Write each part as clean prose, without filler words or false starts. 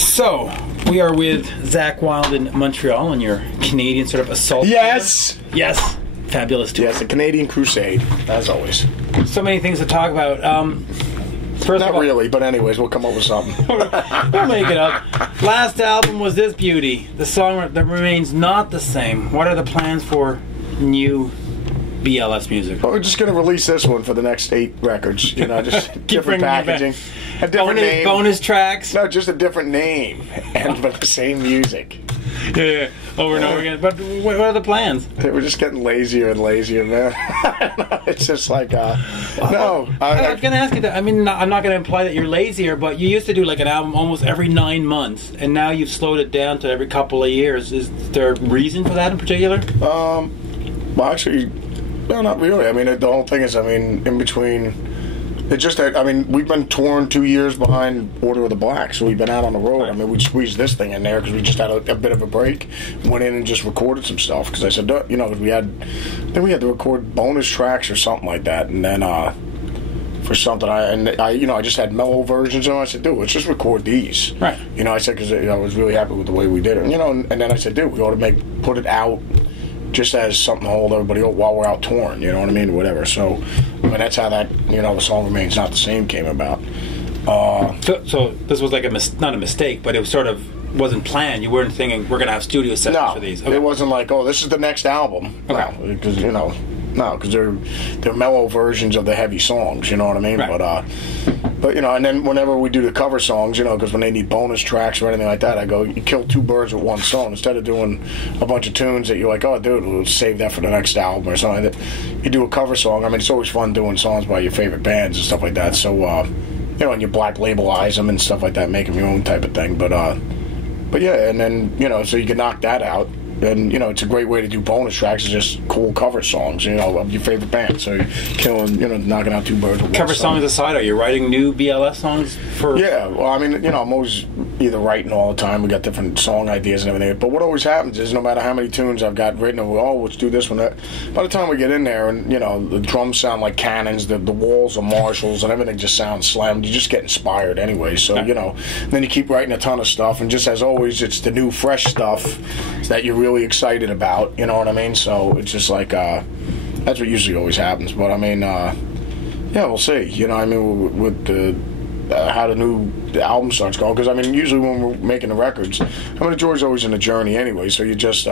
So, we are with Zakk Wylde in Montreal on your Canadian sort of assault. Yes! Tour. Yes! Fabulous tour. Yes, the Canadian crusade, as always. So many things to talk about. Not really, but anyways, we'll come up with something. We'll make it up. Last album was this beauty. The song that remains not the same. What are the plans for new BLS music? Well, we're just going to release this one for the next 8 records. You know, just different packaging. A different name. Bonus tracks? No, just a different name. But the same music. Yeah, over and over again. But what are the plans? We're just getting lazier and lazier, man. It's just like, no. I was going to ask you that. I mean, I'm not going to imply that you're lazier, but you used to do like an album almost every 9 months, and now you've slowed it down to every couple of years. Is there a reason for that in particular? Well, actually, no, not really. I mean, the whole thing is, I mean, in between... It's just that, I mean, we've been touring 2 years behind Order of the Black, so we've been out on the road. I mean, we squeezed this thing in there because we just had a bit of a break. Went in and just recorded some stuff because I said, you know, we had to record bonus tracks or something like that. And then for something, I just had mellow versions, and I said, dude, let's just record these. Right. You know, I said, because I was really happy with the way we did it. You know, and then I said, dude, we ought to put it out just as something to hold everybody up while we're out touring, you know what I mean, whatever. So, I mean, that's how that, you know, the song Remains Not the Same came about. So this was like not a mistake, but it was sort of wasn't planned. You weren't thinking we're going to have studio sessions for these. Okay. It wasn't like, oh, this is the next album. Okay. No, because, you know, because they're mellow versions of the heavy songs, you know what I mean? Right. But you know, and then whenever we do the cover songs, you know, because when they need bonus tracks or anything like that, I go, you kill 2 birds with one stone. Instead of doing a bunch of tunes that you're like, oh, dude, we'll save that for the next album or something like that. You do a cover song. I mean, it's always fun doing songs by your favorite bands and stuff like that. So, you know, and you black labelize them and stuff like that, make them your own type of thing. But yeah, and then, you know, so you can knock that out. And, you know, it's a great way to do bonus tracks. It's just cool cover songs, you know, of your favorite band. So you're killing, you know, knocking out 2 birds with one cover songs aside, are you writing new BLS songs for... Yeah, well, I mean, you know, I'm always either writing all the time. We got different song ideas and everything. But what always happens is no matter how many tunes I've got written, let's do this one. By the time we get in there and, you know, the drums sound like cannons, the walls are Marshalls, and everything just sounds slammed. You just get inspired anyway. So, you know, then you keep writing a ton of stuff. And just as always, it's the new, fresh stuff that you're really excited about, you know what I mean? So it's just like that's what usually always happens. But I mean, yeah, we'll see. You know, I mean, with the how the new album starts going, because I mean, usually when we're making the records, I mean, the joy's always in the journey anyway. So you just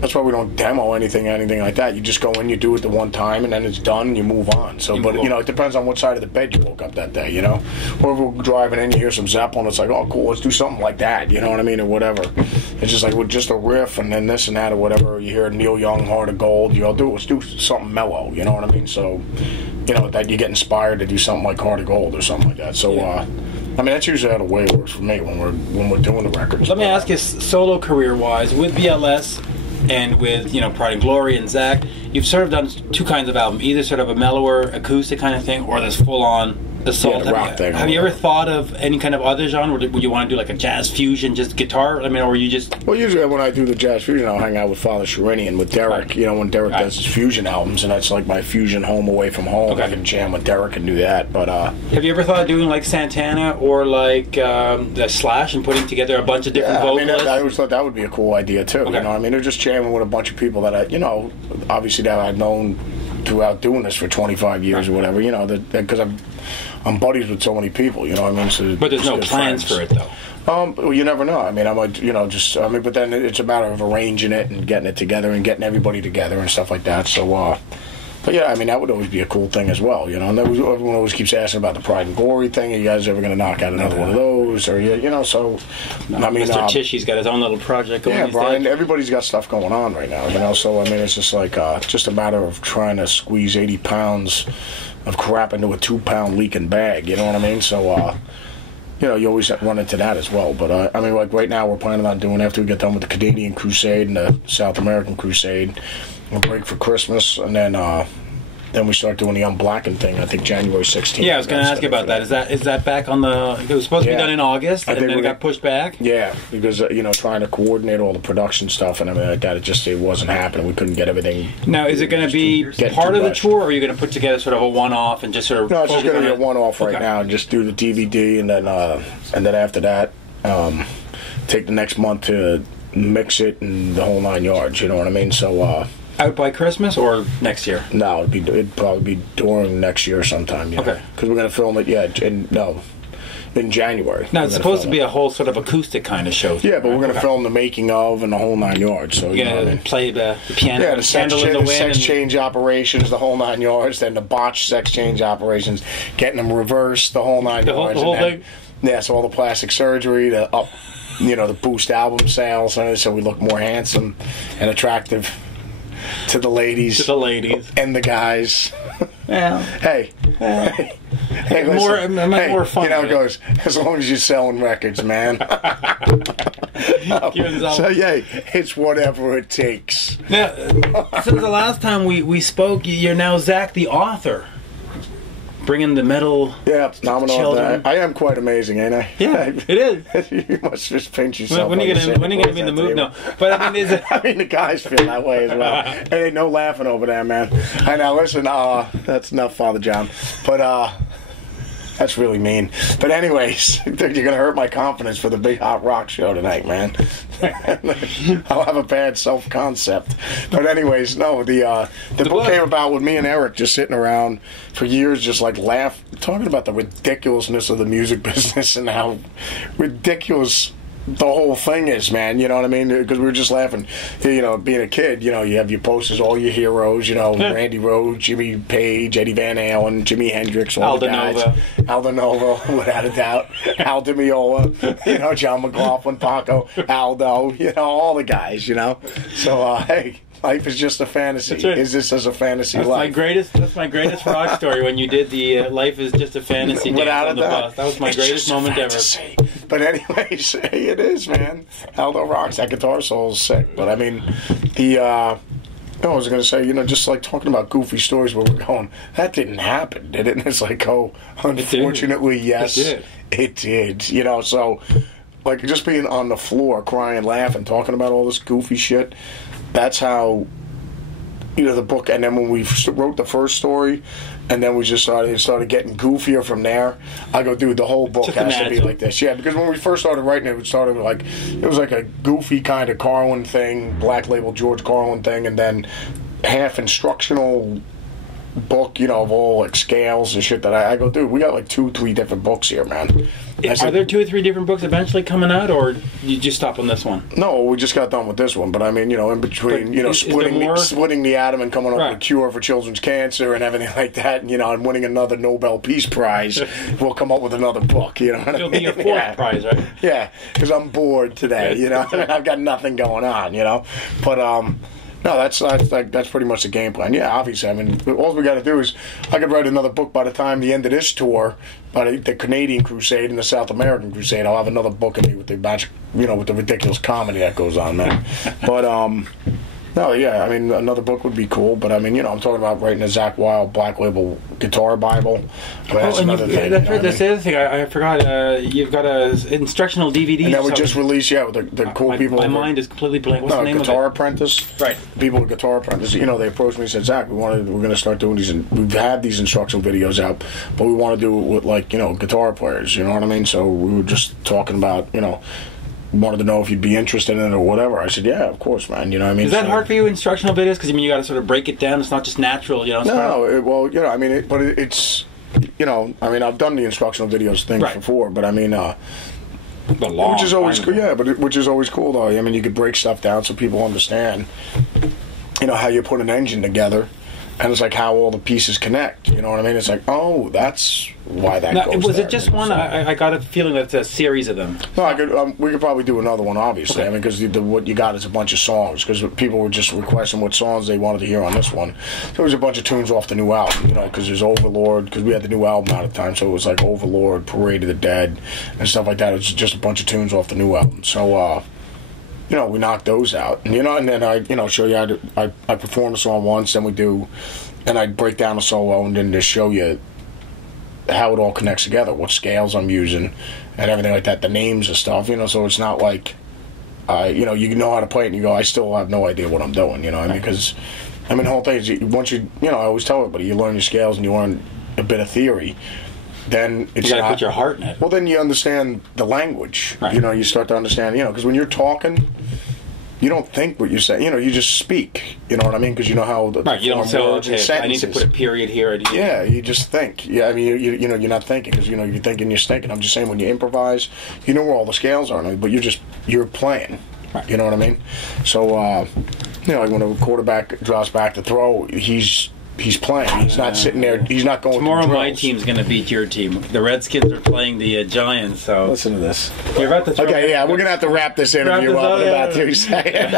that's why we don't demo anything like that. You just go in, you do it the one time, and then it's done, and you move on. So, but you know, it depends on what side of the bed you woke up that day, you know. Or if we're driving in, you hear some Zeppelin, it's like, oh, cool, let's do something like that, you know what I mean, or whatever. It's just like with just a riff, and then this and that, or whatever. You hear Neil Young, Heart of Gold, let's do something mellow, you know what I mean. So, you know, that you get inspired to do something like Heart of Gold or something like that. So, I mean, that's usually how the way it works for me when we're doing the records. Let me ask you, solo career-wise, with BLS. And with, you know, Pride and Glory and Zakk, you've sort of done 2 kinds of album, either sort of a mellower acoustic kind of thing, or this full-on assault. Yeah, rock thing. Have you ever thought of any kind of other genre? Would you want to do like a jazz fusion, just guitar? I mean, or you just... Well, usually when I do the jazz fusion, I'll hang out with Father Sharinian with Derek. Right. You know, when Derek does his fusion albums, and that's like my fusion home away from home. Okay. I can jam with Derek and do that. But have you ever thought of doing like Santana or like the Slash and putting together a bunch of different vocalists? I mean, I always thought that would be a cool idea too. Okay. You know, I mean, they're just jamming with a bunch of people that you know, obviously that I've known throughout doing this for 25 years or whatever. You know, because I'm buddies with so many people, you know what I mean? So but there's no plans for it, though. Well, you never know. I mean, I might, you know, but then it's a matter of arranging it and getting it together and getting everybody together and stuff like that. So, but yeah, I mean, that would always be a cool thing as well, you know. And everyone always keeps asking about the Pride and Glory thing. Are you guys ever going to knock out another one of those? Or, you know, so, I mean... Mr. Tishy's got his own little project going. Yeah, Brian, everybody's got stuff going on right now, you know. So, I mean, it's just like, just a matter of trying to squeeze 80 pounds of crap into a 2-pound leaking bag, you know what I mean? So, you know, you always run into that as well. But, I mean, like right now we're planning on doing, after we get done with the Canadian Crusade and the South American Crusade, we'll break for Christmas, and then we start doing the Unblackened thing, I think January 16th. Yeah, I was going to ask you about that. Is that back on the... It was supposed to be done in August, and then it got pushed back? Yeah, because, you know, trying to coordinate all the production stuff and everything like that, it wasn't happening. We couldn't get everything... Now, is it going to be part of the tour, or are you going to put together sort of a one-off and just sort of... No, it's just going to be a one-off right now, and just do the DVD, and then after that, take the next month to mix it and the whole 9 yards. You know what I mean? So. Out by Christmas or next year? No, it'd probably be during next year sometime. Okay. Because we're gonna film it. In January. Now it's supposed to be a whole sort of acoustic kind of show. Yeah, but we're going to film the making of and the whole 9 yards. So you're going to play the piano, the sex change operations, the whole 9 yards. Then the botched sex change operations, getting them reversed, the whole 9 yards. The whole thing. Yeah, so all the plastic surgery, the boost album sales, so we look more handsome and attractive to the ladies. And the guys. Yeah. Hey, listen. More fun. You know how it goes. As long as you're selling records, man. So it's whatever it takes. Now, since the last time we spoke, you're now Zakk the author, bringing the metal. Yeah, nominal. I am quite amazing, ain't I? Yeah, it is. You must just pinch yourself. When are you gonna be in the mood? No, but I mean, the guys feel that way as well. Hey, ain't no laughing over there, man. I know. Listen, that's enough, Father John. But that's really mean. But anyways, you're gonna hurt my confidence for the big hot rock show tonight, man. I'll have a bad self-concept. But anyways, no, the book came about with me and Eric just sitting around for years, just like talking about the ridiculousness of the music business and how ridiculous the whole thing is, man. You know what I mean? Because we were just laughing. Being a kid, you have your posters, all your heroes. Randy Rhoads, Jimmy Page, Eddie Van Halen, Jimi Hendrix, all the guys. Aldo Nova, without a doubt. Al Di Meola, John McLaughlin, Paco, Aldo. All the guys. So hey. Life is just a fantasy. Right. Is this as a fantasy life? That's my greatest rock story when you did the Life is Just a Fantasy dance on the bus. That was my greatest moment ever. But anyways, it is, man. Aldo rocks. That guitar solo is sick. But I mean, I was going to say, just like talking about goofy stories where we're going, that didn't happen, did it? And it's like, unfortunately, yes, it did. So like just being on the floor, crying, laughing, talking about all this goofy shit. That's how, the book, and then when we wrote the first story, and then we just started getting goofier from there. I go, dude, the whole book has to be like this. Yeah, because when we first started writing it, it was like a goofy kind of Carlin thing, Black Label George Carlin thing, and then half instructional book, of all like scales and shit that I go, dude, we got like 2-3 different books here, man. Are there 2 or 3 different books eventually coming out, or you just stop on this one? No, we just got done with this one. But I mean, in between, splitting the atom and coming up with a cure for children's cancer and everything like that, and winning another Nobel Peace Prize, we'll come up with another book. It'll be your 4th prize, right? Yeah, because I'm bored today. I've got nothing going on. But no, that's pretty much the game plan. Yeah, obviously. I mean, all we got to do is I could write another book by the time the end of this tour, by the Canadian Crusade and the South American Crusade. I'll have another book in me with the magic, with the ridiculous comedy that goes on, man. But no, yeah, I mean, another book would be cool, but I mean, I'm talking about writing a Zakk Wylde Black Label Guitar Bible. I mean, that's another thing. That's the other thing. I forgot. You've got a instructional DVD. And that we just released, with the cool people. My mind is completely blank. What's the name Guitar of it? Apprentice. Right. People at Guitar Apprentice. They approached me and said, Zakk, we're going to start doing these. We've had these instructional videos out, but we want to do it with guitar players. You know what I mean? So we were just talking about wanted to know if you'd be interested in it or whatever. I said, yeah, of course, man. You know what I mean? Is that hard for you, instructional videos? Because, you got to sort of break it down. It's not just natural, No, it's, I've done the instructional videos thing before, but I mean, which is always cool, which is always cool, though. I mean, you could break stuff down so people understand, how you put an engine together. And it's like how all the pieces connect. You know what I mean? It's like, oh, that's why that goes was there. it just one? So, I got a feeling that's a series of them. No, we could probably do another one, obviously. Okay. I mean, because what you got is a bunch of songs. Because people were just requesting what songs they wanted to hear on this one. So there was a bunch of tunes off the new album, because there's Overlord. Because we had the new album out at the time, so it was like Overlord, Parade of the Dead, and stuff like that. It was just a bunch of tunes off the new album. So, we knocked those out. And, and then I, show you how to, I perform a song once, then we do, and I break down a solo, and then just show you how it all connects together, what scales I'm using, and everything like that, the names and stuff, so it's not like, you know how to play it, and you go, I still have no idea what I'm doing, because, the whole thing is, once I always tell everybody, you learn your scales and you learn a bit of theory, then it's you gotta put your heart in it. Well, then you understand the language. Right. You know, you start to understand. You know, because when you're talking, you don't think what you say. You know, you just speak. You know what I mean? Because you know how the you don't say, words and okay, I need to put a period here. Yeah, you just think. Yeah, I mean, you know, you're not thinking because you know you're thinking, you're thinking. I'm just saying, when you improvise, you know where all the scales are, but you're playing. Right. You know what I mean? So, you know, like when a quarterback drops back to throw, he's playing. He's not sitting there. He's not going. Tomorrow, my team's going to beat your team. The Redskins are playing the Giants. So listen to this. You're about to throw. Okay, yeah, we're going to have to wrap this interview up in about 2 seconds.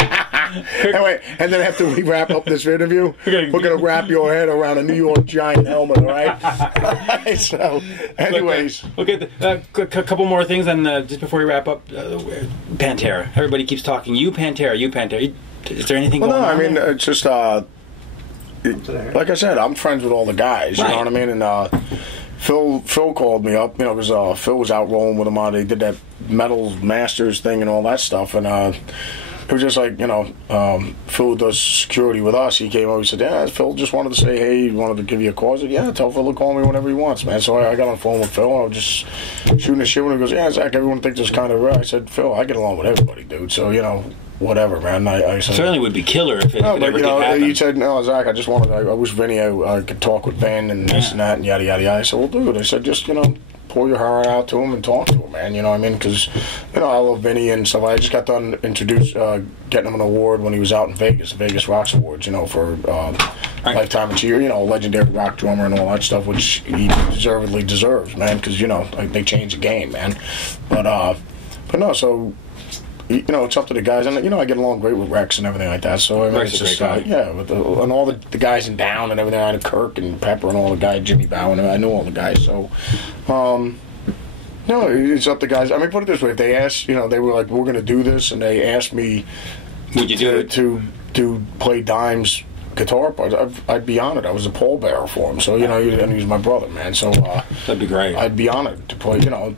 Anyway, and then after we wrap up this interview, we're going to wrap your head around a New York Giant helmet. All right. So, anyways, okay. A couple more things, and just before we wrap up, Pantera. Everybody keeps talking. You Pantera. You Pantera. Is there anything? Well, going no. on I mean, there? it's just. Like I said, I'm friends with all the guys. You know what I mean? And Phil called me up, you know, because Phil was out rolling with him on. They did that Metal Masters thing and all that stuff, and it was just like, you know, Phil does security with us. He came over, he said, yeah, Phil just wanted to say, hey, he wanted to give you a call. I said, yeah, tell Phil to call me whenever he wants, man. So I got on the phone with Phil, and I was just shooting the shit when he goes, yeah, Zakk, everyone thinks it's kind of rare. I said, Phil, I get along with everybody, dude. So, you know, whatever, man. I said, certainly would be killer if it no, but, ever you know, did happen. you said, no, Zakk, I just wanted, I wish Vinny, I could talk with Ben and this and that and yada, yada, yada. I said, well, dude, I said, just, you know, pour your heart out to him and talk to him, man. You know what I mean? Because, you know, I love Vinny and stuff. I just got done getting him an award when he was out in Vegas, the Vegas Rocks Awards, you know, for Lifetime Achievement, you know, legendary rock drummer and all that stuff, which he deservedly deserves, man, because, you know, they changed the game, man. But no, so, you know, it's up to the guys, and you know, I get along great with Rex and everything like that. So I mean, Rex it's is just a great guy. yeah, with and all the guys in Down and everything, and Kirk and Pepper and all the guys, Jimmy Bowen, I know all the guys. So, no, it's up to guys. I mean, put it this way: if they asked, you know, they were like, "We're going to do this," and they asked me, would you do it to play Dime's guitar parts, I'd be honored. I was a pallbearer for him, so you know, and he's my brother, man. So that'd be great. I'd be honored to play, you know,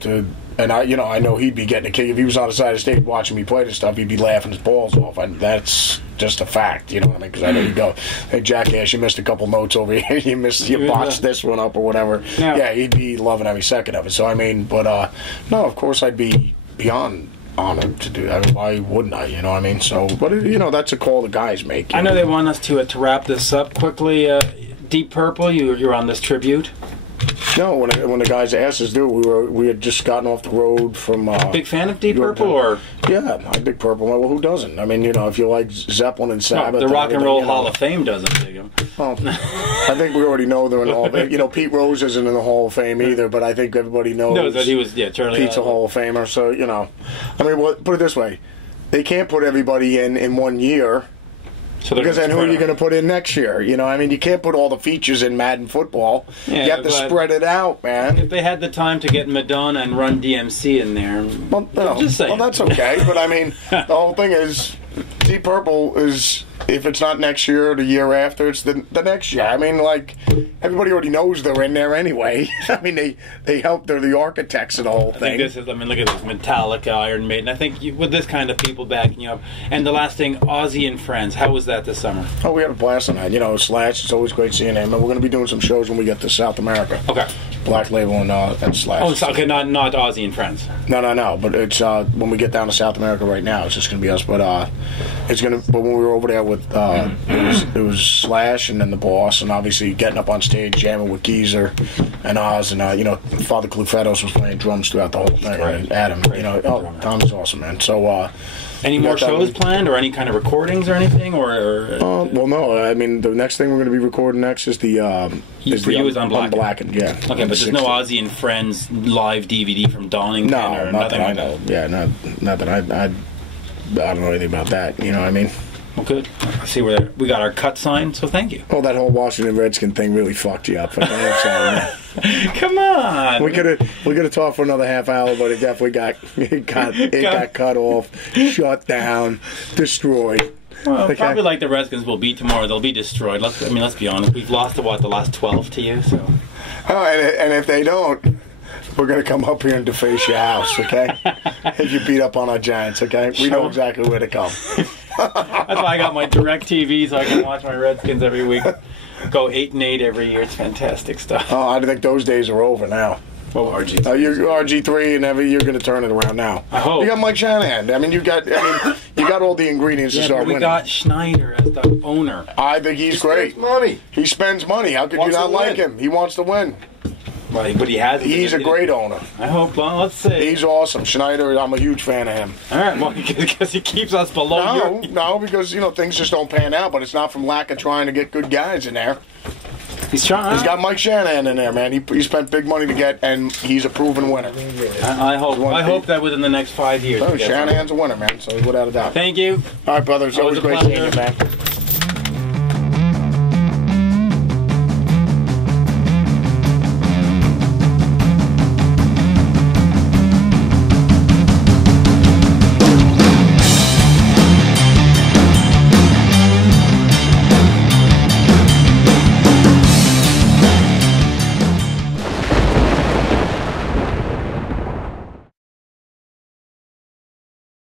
and I know he'd be getting a kick if he was on the side of the stage watching me play this stuff. He'd be laughing his balls off. That's just a fact, you know what I mean? Because I know you go, hey jackass, you missed a couple notes over here. you botched this one up or whatever. Yeah, he'd be loving every second of it. So I mean, but no, of course I'd be beyond honored to do that. I mean, why wouldn't I? You know what I mean? So, but you know, that's a call the guys make. I know they want us to wrap this up quickly. Deep Purple, you're on this tribute. No, when the guys asked us to do it, we had just gotten off the road from. Big fan of Deep Purple, or? Yeah, I dig Purple. Well, who doesn't? I mean, you know, if you like Zeppelin and Sabbath, no, the Rock and Roll Hall of Fame doesn't dig them. Well, I think we already know they're in the Hall of Fame. You know, Pete Rose isn't in the Hall of Fame either, but I think everybody knows that he was. Yeah, Charlie. Pete's a Hall of Famer, so you know. I mean, put it this way: they can't put everybody in 1 year. So because then who are you going to put in next year? You know, I mean, you can't put all the features in Madden football. Yeah, you have to spread it out, man. If they had the time to get Madonna and Run DMC in there, well, no, just saying. Well, that's okay. But I mean, the whole thing is, Deep Purple is, if it's not next year or the year after, it's the next year. I mean, like, everybody already knows they're in there anyway. I mean, they help. They're the architects of the whole thing. I mean, look at this Metallica, Iron Maiden. I think with this kind of people backing you up. And the last thing, Ozzy and Friends. How was that this summer? Oh, we had a blast on that. You know, Slash, it's always great seeing him. And we're going to be doing some shows when we get to South America. Okay. Black Label and Slash. Oh, so, okay, not Ozzy and Friends. No. But it's when we get down to South America right now, it's just going to be us. But it's going to. But when we were over there with it was Slash and then the Boss, and obviously getting up on stage jamming with Geezer and Oz, and you know, Father Clufetos was playing drums throughout the whole thing. And Adam, you know, Tom's awesome, man. So. Any more shows planned, or any kind of recordings or anything, or? Well, no. I mean, the next thing we're going to be recording next is the Unblackened. Yeah. Okay, but there's no Ozzy and Friends live DVD from Donington or nothing like that. Yeah, not that I don't know anything about that. You know what I mean? Well, good. I see where we got our cut sign, so thank you. Oh, that whole Washington Redskin thing really fucked you up. I'm sorry. Come on. We could have talked for another half hour, but it definitely got cut off, shut down, destroyed. Well, okay. Probably like the Redskins will be tomorrow. They'll be destroyed. Let's be honest. We've lost the last 12 to you. So. Oh, and if they don't, we're going to come up here and deface your house, okay? If you beat up on our Giants, okay? We know exactly where to come. That's why I got my direct TV so I can watch my Redskins every week. Go 8-8 every year. It's fantastic stuff. Oh, I think those days are over now. Well, RG3. You're RG3, and you're going to turn it around now. I hope. You got Mike Shanahan. I mean, you got all the ingredients to start winning. We got Schneider as the owner. I think he's great. Spends money. He spends money. How could you not like him? He wants to win. Right, but he has. He's a great owner. I hope. Well, let's see. He's awesome. Schneider, I'm a huge fan of him. All right, well, because he keeps us below. No, because things just don't pan out. But it's not from lack of trying to get good guys in there. He's trying. He's got Mike Shanahan in there, man. He spent big money to get, and he's a proven winner. I hope. I hope that within the next 5 years. Shanahan's a winner, man. So without a doubt. Thank you. All right, brother. It's always great seeing you, man.